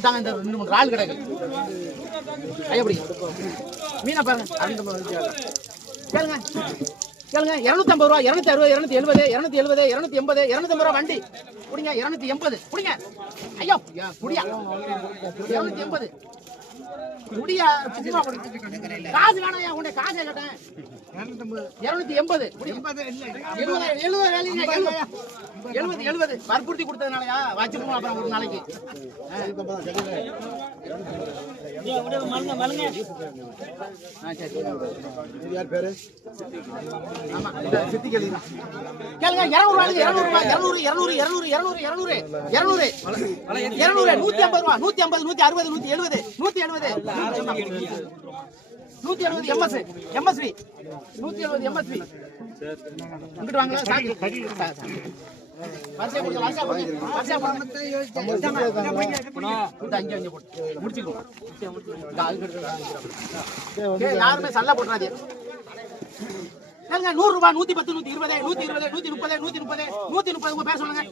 இதாங்க இந்த 2-3 ஆள் கிடக்கு. ஐயப்படி மீனை பாருங்க. கேளுங்க கேளுங்க. 250 ரூபா, 260, 270, 270, 280, 250 ரூபா வண்டி. குடிங்க 280 குடிங்க. ஐயோ குடியா 280 குடியா. காசு வேணாயா உன்னை காசு கேட்டேன். 280 70 வற்புறுத்தி கொடுத்ததுனாலயா வச்சுக்கணும். அப்புறம் ஒரு நாளைக்கு ஆமா சித்தி கேளுங்க. 200 ரூபா 200 ரூபா 200 200 200 200 200 200 150 ரூபா 150 160 170 170 170 MSV 170 MSV இங்கிட்டு வாங்களா சாக்கு வரிசையா கொடுங்க. வரிசையா போடுங்க. அங்க போட்டு முடிச்சுக்கணும். யாருமே சல்ல போட்டுறாதீங்க. 100 ரூபாய் 110 120 120 130 130 130 உங்க பேர் சொல்லுங்க.